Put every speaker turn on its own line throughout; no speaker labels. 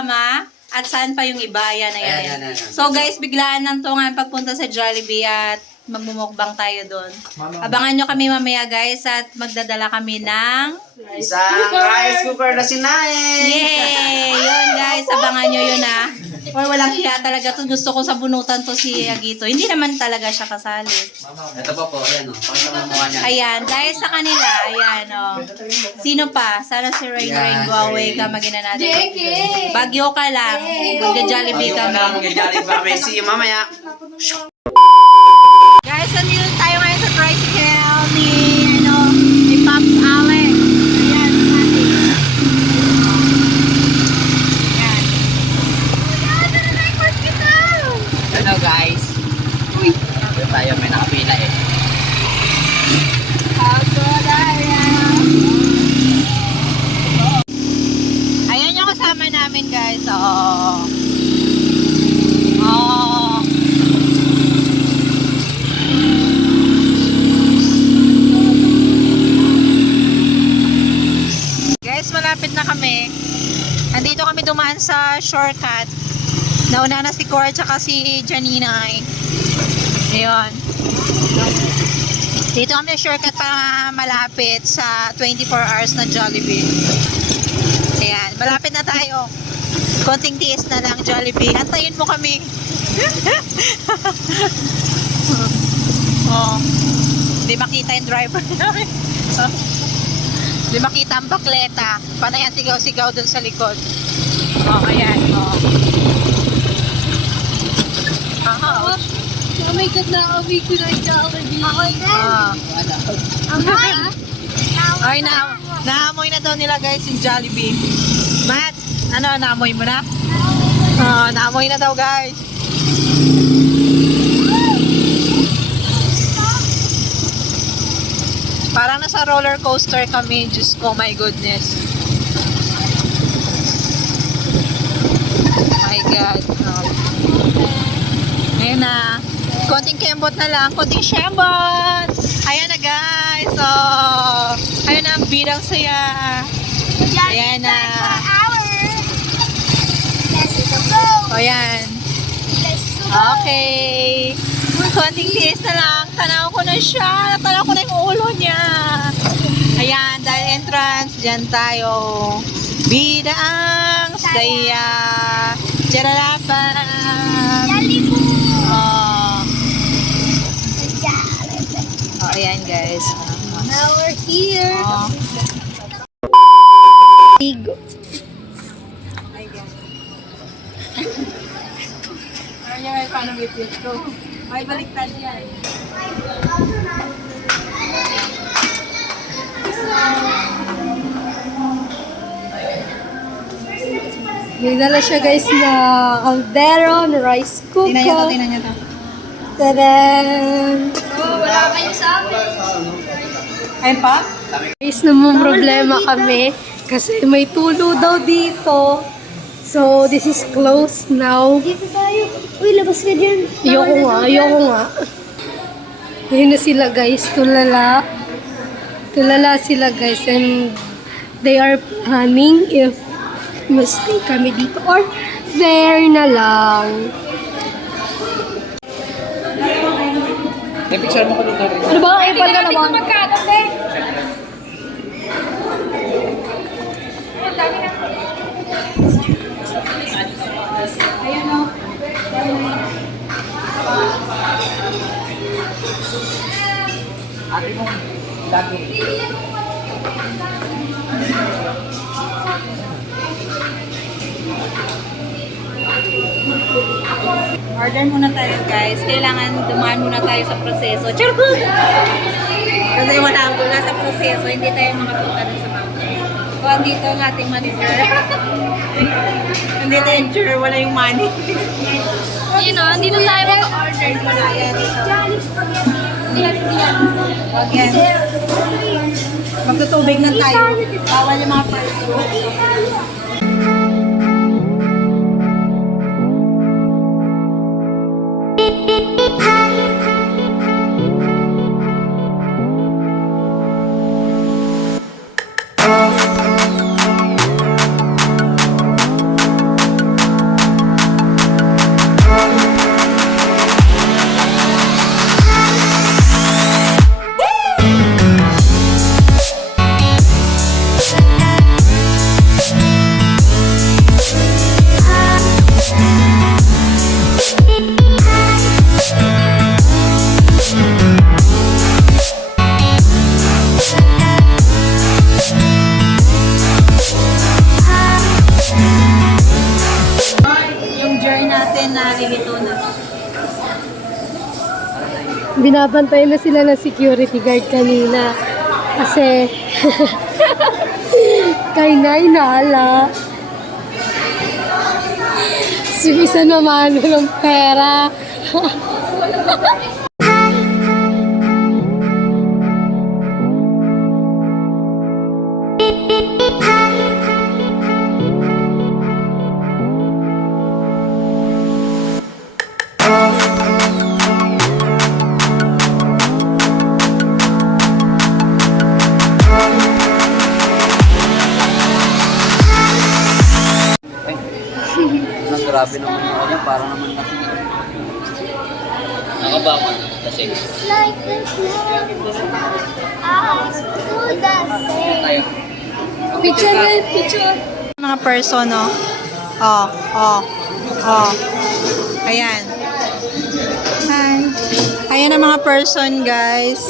kasama. At saan pa yung iba? Ayan, ayan,
Ayan,
ayan.
ayan.
So guys, biglaan lang to nga pagpunta sa Jollibee at magmumukbang tayo doon. Abangan nyo kami mamaya guys at magdadala kami ng...
Isang rice cooker na sinain.
Yay! Yun guys, abangan nyo yun ah. Or walang hiya talaga to. Gusto ko sa bunutan to si Agito. Hindi naman talaga siya kasali.
Ito po po, ayan o. Pakita mo mukha niya.
Ayan, dahil sa kanila, ayan oh. Sino pa? Sana si Rain Rain Guaway
Rain.
ka magina natin. Bagyo ka lang. Magja-jollibee kami.
na, mag-jollibee pa kami. See you mamaya.
Guys, nandito tayo ngayon sa tricycle ni, ano, ni Pops Alex. Ayan, ate. Ayan.
Hello guys. Uy. Dito tayo, may nakapila eh.
Ayan yung kasama namin guys. Oh. Oh. Guys, malapit na kami. Nandito kami dumaan sa shortcut. Nauna na si at Janina ay. Ayun. Dito kami shortcut para malapit sa 24 hours na Jollibee. Ayan, malapit na tayo. Konting tiis na lang, Jollibee. Antayin mo kami. oh. Hindi makita yung driver namin. Hindi makita ang bakleta. Panay ang sigaw-sigaw dun sa likod. Oh, ayan. Oh. Aha.
Oh my God, na-awi ko na Jollibee. Ako
Ah.
Amoy!
Ay, na naamoy na daw nila guys yung Jollibee. Matt, ano, naamoy mo na? Ah, naamoy na daw guys. Parang nasa roller coaster kami. Diyos ko, my goodness. My God. Oh. Ayun na. Konting kembot na lang. Konting shembot. Ayan na guys. So, ayun na ang bidang saya. Ayan na. O yan. Okay. Konting tiis na lang. Tanaw ko na siya. Natanaw ko na yung ulo niya. Ayan, dahil entrance, dyan tayo. Bida ang saya. Chararapan. Oh. Oh, ayan guys.
Now we're here.
Oh.
Bigo.
Ay, ay, paano bipit ko? Ay, baliktad yan.
May dala siya guys na caldero, na rice cooker.
Tingnan niyo to, tingnan niyo to.
Tadaan!
Ayun pa?
Guys, problema kami kasi may tulo daw dito. So, this is closed now. Dito tayo. Uy, labas ka dyan. Ayoko nga, ayoko nga. Ayun na sila guys, tulala. Tulala sila guys and they are planning if mustay kami dito or there na lang.
May picture mo ko doon rin.
Ano ba? Ay, pala ka naman.
Ate mo, lagi.
Order muna tayo guys. Kailangan dumaan muna tayo sa proseso. Charot! Kasi wala wala sa proseso, hindi tayo makapunta dun sa mountain. So, andito ang ating manager. andito yung sure, wala yung money.
You know, dito tayo
Order wala yan. Wag yan. Magtutubig na tayo. Bawal yung mga first
Binabantay na sila ng security guard kanina. Kasi, kay Nay Nala. Yung isa naman, walang pera.
grabe naman yung kanya. Para naman na. Nakabangon. Kasi.
like the eyes do the same.
Picture na, picture.
Mga person, no? Oh, oh, oh. Ayan. Hi. Ayan ang mga person, guys.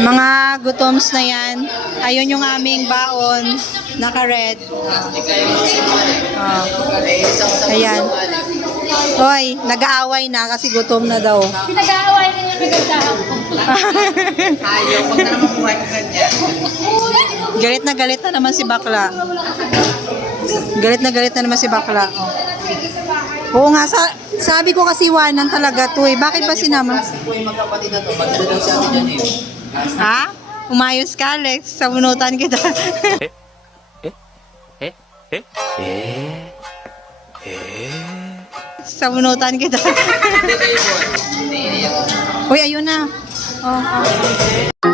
Mga gutoms na yan. Ayun yung aming baon. Naka-red. Oh. Ayan. Hoy, nag-aaway na kasi gutom na daw.
Pinag-aaway na niya pinagdahan ko.
Ayaw. Huwag na naman buhay ka ganyan.
Galit na galit na naman si Bakla. Galit na galit na naman si Bakla. Oh. Oo nga, sa, sabi ko kasi wanan talaga to eh. Bakit ba sinama?
Plastic po yung magkapatid na to. Maganda daw si ate dyan eh.
Ha? Umayos ka, Alex. Sabunutan kita. Sabunutan kita.
Hindi kayo po. Hindi iniyak.
Uy, ayun na. Oh, oh.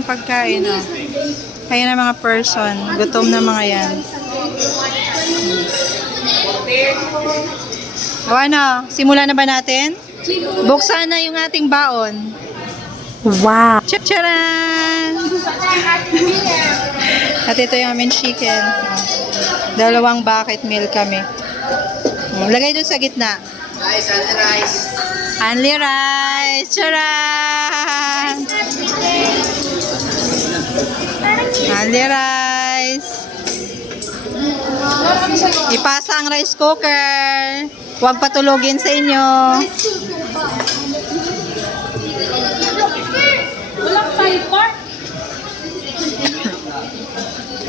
Ating pagkain. Oh. Ayan na mga person. Gutom na mga yan. O ano, simulan na ba natin? Buksan na yung ating baon.
Wow.
Chacharan! At ito yung aming chicken. Dalawang bucket meal kami. Lagay doon sa gitna.
Guys, ate rice.
Only rice! Charan! Only rice! Ipasa ang rice cooker. Huwag patulogin sa inyo.
Walang.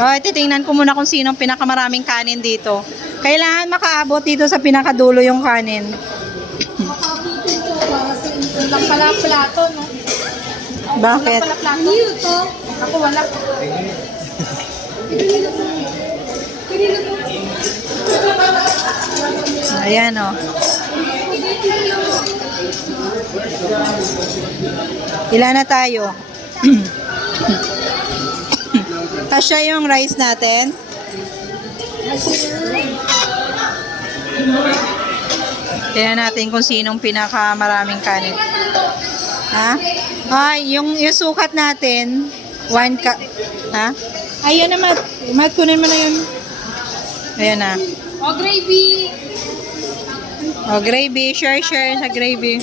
Oh, titingnan ko muna kung sino ang pinakamaraming kanin dito. Kailangan makaabot dito sa pinakadulo yung kanin.
Walang pala plato, no?
Bakit?
Plato. Ako wala.
Ayan o. Ilan na tayo? Kasya yung rice natin. Tingnan natin kung sinong pinakamaraming kanin. Ha? Ay, yung, yung sukat natin, one cup. Ha? Ayun na, Matt. Matt, kunin mo na yun. Ayan na.
O, gravy!
O, gravy. Share, share sa gravy.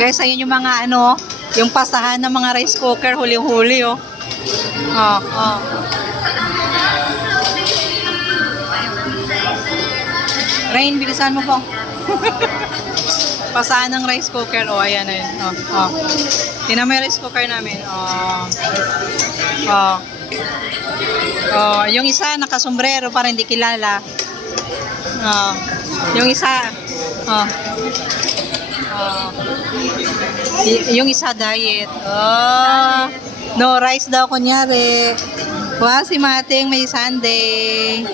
Guys, ayun yung mga ano, yung pasahan ng mga rice cooker, huli-huli oh. Oh, oh. Rain, bilisan mo po. pasahan ng rice cooker. Oh, ayan, ayan. Oh, oh. Tingnan mo yung rice cooker namin. Oh. Oh. Oh, yung isa nakasombrero para hindi kilala. Oh. Yung isa oh. Oh. Y- yung isa diet. Oh. No rice daw kunyari. Wow, si Mating may Sunday.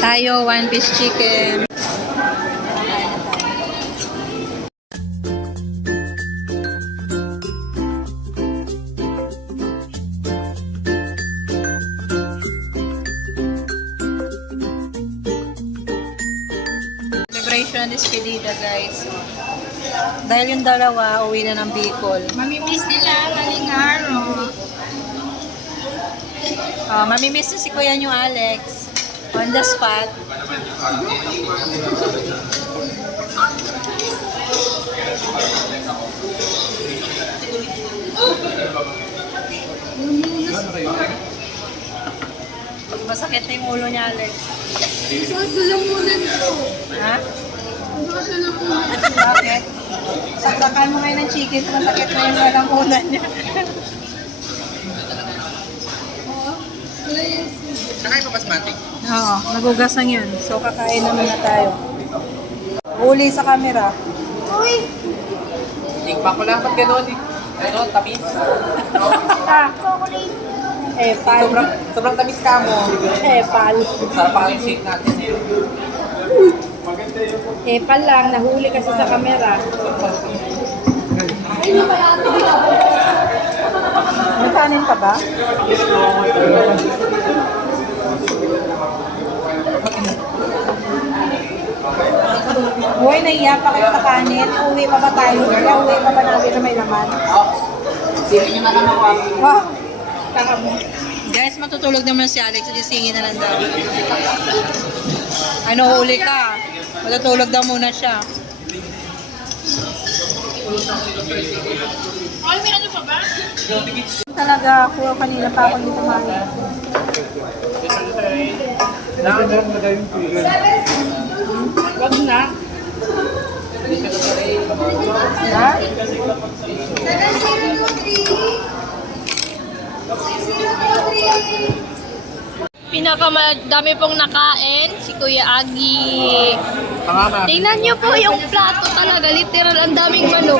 Tayo, one piece chicken. Celebration is Pedida, guys. Dahil yung dalawa, uwi na ng Bicol.
Mamimiss nila, maling araw.
Uh, mamimiss na si Kuya yung Alex. On the spot. Masakit na yung ulo niya, Alex.
Saan lalamunan ko?
Ha?
Saan lalamunan?
Bakit? Saksakan mo ngayon ng chicken, masakit na yung lalamunan niya.
Saka yung basmati.
Oo, nagugas lang yun. So, kakain na muna tayo. Uli sa camera.
Tikpa ko lang. Ba't gano'n? Ano, tamis?
Eh, pal.
Sobrang, sobrang tamis ka mo.
Eh, pal.
Sarap pa yung shake natin eh.
Eh, pal lang, nahuli kasi sa kamera.
Pa ba? Uy, naiya pa kayo sa kanin. Uwi pa ba tayo? Kaya uwi pa ba natin na may laman?
Sige nyo na lang ako.
Wow! Guys, matutulog naman si Alex. Gisingin na lang daw. Ano, huli ka? Matutulog daw muna siya.
Ay, may ano pa ba?
Talaga ako, kanina pa ako hindi kumain.
Wag na.
Ha?
Pinakamadami pong nakain, si Kuya Agi. Tingnan niyo po yung plato talaga, literal, ang daming manok.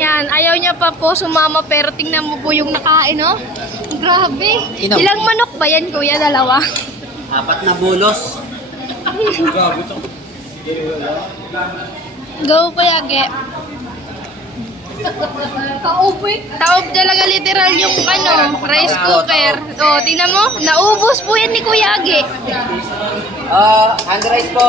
Yan, ayaw niya pa po sumama pero tingnan mo po yung nakain, no? Grabe.
Inom.
Ilang manok ba yan, kuya? Dalawa?
Apat na bulos.
Go, kuya, ge. Taob eh. Taob talaga literal yung ano, rice cooker. O, tingnan mo, naubos po yan ni Kuya Age.
Ah, hand rice po.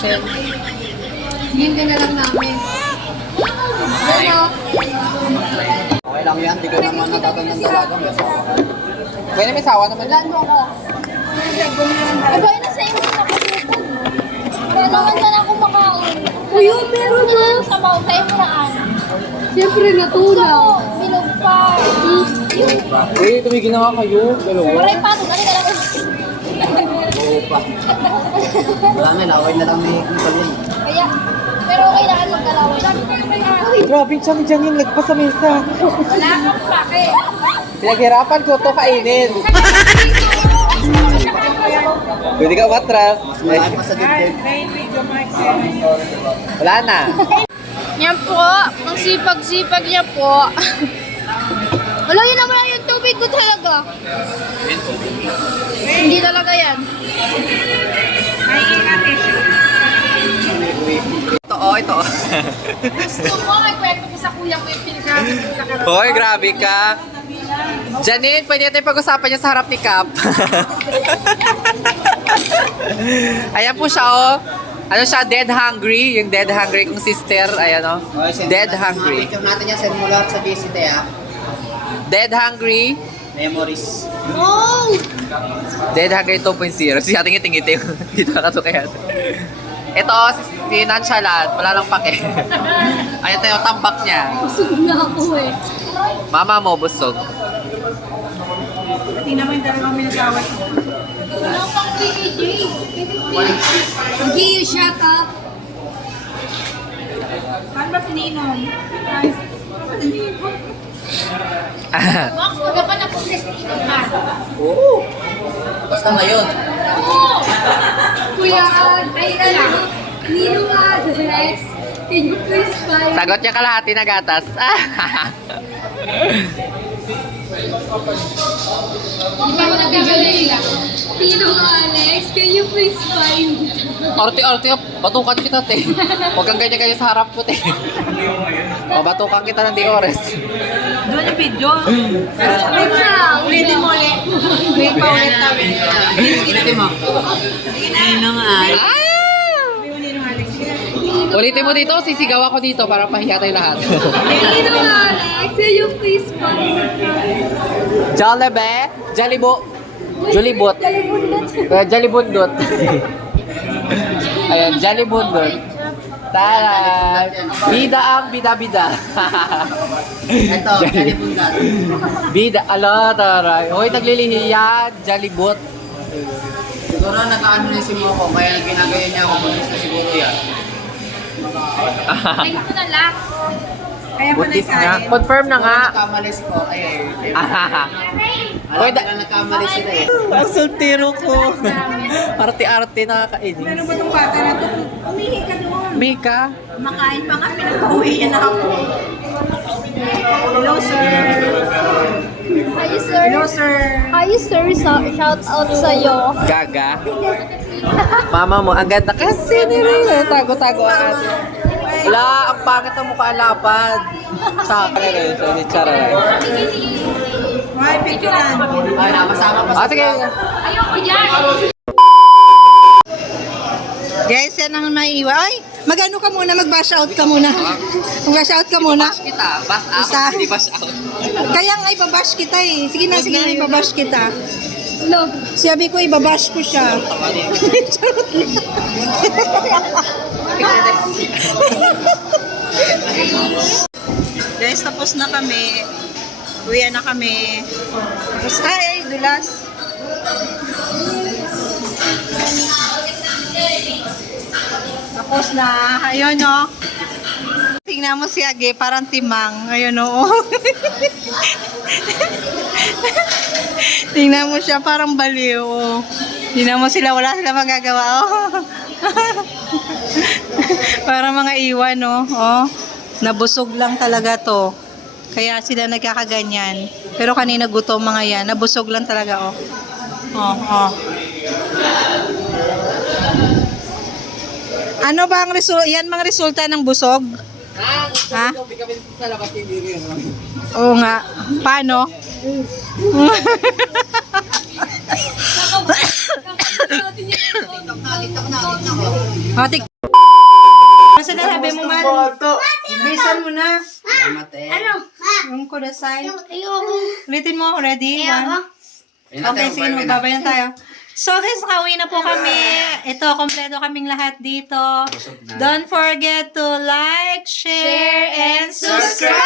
Na, Shell. Sige ka na lang namin. Ano?
Okay lang yan. Hindi ko naman natatandang dalaga. May asawa. Pwede may sawa naman yan.
Ano ako? Aba, yun na sa inyo na nakatupag. Kaya naman na ako makaon.
Kuya, meron na.
Sa tayo mo naan.
Siyempre, natulaw.
Bilog pa.
Uy, tumigil na nga kayo. Dalawa.
Maray pa, kung ano na lang.
Oo pa. Wala na, laway na lang may kumpal yun.
Kaya, pero kailangan magkalaway. Uy,
Grabe, chami dyan yung lagpas sa mesa.
wala kang pake.
Pinaghirapan ko to kainin. Pwede ka umatras. Malalim pa sa dibdib. Wala na.
Yan po, ang sipag-sipag niya po. Wala, yun naman lang yung tubig ko talaga. Hindi talaga yan.
Ito, oh, ito.
Gusto mo, may kwento ko sa kuya ko yung pinagkakit
Hoy, grabe ka. Janine, pwede natin pag-usapan niya sa harap ni Cap. Ayan po siya, oh. Ano siya, dead hungry. Yung dead hungry kong sister. Ayan, oh. Dead hungry.
Picture natin yan, send mo lahat sa GC ah.
Dead hungry.
Memories.
No!
Dead Hungry 2.0. Si ating ngiti-ngiti. Dito na kaya. Ito, si, si Nonchalant. Wala lang pake. Ayan tayo, tambak niya.
Busog na ako eh.
Mama mo, busog.
Wala pang PKJ. Gio, shut up. Max, wala ka na po ka.
Oo. Basta ngayon.
Oo! Kuya, ay ano, Nino Alex, can you please find...
Sagot niya kalahati na gatas.
Hindi mo Alex, can you please find...
Orte-orte, batukan kita, te. Huwag kang ganyan ganyan sa harap ko, te. O, batukan kita ng di oras.
Doon yung video.
Wait lang.
Ulitin mo ulit. Wait pa ulit namin.
Ulitin mo.
Ninong ay.
Ulitin mo dito, sisigaw ako dito para pahiya tayo lahat.
Nino Alex, can you please find...
Jollibee, Jollibo, Jollibot, uh, Jollibundot. Ayan, Jollibundot. Tara! Bida ang bida-bida.
Ito, Bungal.
bida, ala, taray. Hoy, naglilihi yan. Jollibot.
Siguro nakaano na si Moko, kaya ginagaya niya ako buntis na siguro yan.
Ay, ko na lang.
Kaya pa
Butis na.
nagkain.
Confirm na nga.
Nagkamali si Ko, ay ay.
Hoy,
Alam ko na nagkamali sila eh.
Ang sultiro ko. Arte-arte na kakainin.
Ano ba itong bata na to? Umihi ka doon.
Mika?
Makain pa nga, pinag-uwi yan na ako. Hello, sir.
Hi, sir.
Hello, sir.
Hi, sir. Sa- shout out sa'yo.
Gaga. Mama mo, ang ganda kasi ni Rina. Tago-tago ang ate. Wala, ang pangit ng mukha lapad. Sa akin rin, so ni Charay.
Ay, picturean.
Ay, nakasama pa
Ah, sige.
Ayoko dyan.
Guys, yan ang naiiwa. Ay, mag-ano ka muna, mag-bash out ka muna. Mag-bash out ka muna.
Bash kita. Bash out.
Isa.
Hindi bash out.
Kaya nga ibabash kita eh. Sige na, sige na, ibabash kita.
Love.
Sabi ko, ibabash ko siya. Guys, tapos na kami. Uwi na kami. Tapos, ay, dulas. Tapos na. Ayun, no. Tingnan mo si Age, parang timang. Ayun, no. Tingnan mo siya, parang baliw. Oh. Tingnan mo sila, wala sila magagawa. Oh. parang mga iwan, no? Oh. Nabusog lang talaga to. Kaya sila nagkakaganyan. Pero kanina gutom mga yan. Nabusog lang talaga, oh. Oh, oh. Ano ba ang resulta? Yan mga resulta ng busog? Ha? Oo nga. Paano? O, tik... Masa na sabi mo man? Bilisan mo na.
Eh.
Yung kudasay.
Ayoko.
Ulitin mo. Ready?
Na
Okay, sige.
bye-bye na.
Magbabay na tayo. So guys, nakauwi na po kami. Ito, kompleto kaming lahat dito. Don't forget to like, share, and subscribe!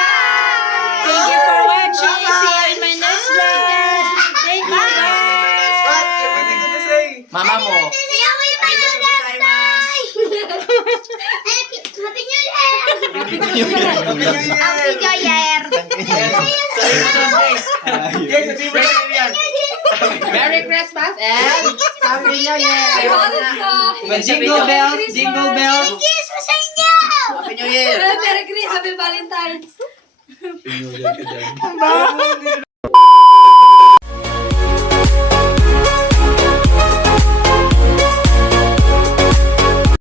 Thank you for watching. See you in my next vlog. Thank you, guys!
Mama mo.
Siya mo yung Happy New Year! Happy New Year!
Merry Christmas and Happy New Year!
Jingle bells, jingle bells.
Kiss mo sa inyo!
Happy New Year.
Merry Christmas! Happy Valentine's!
Bye!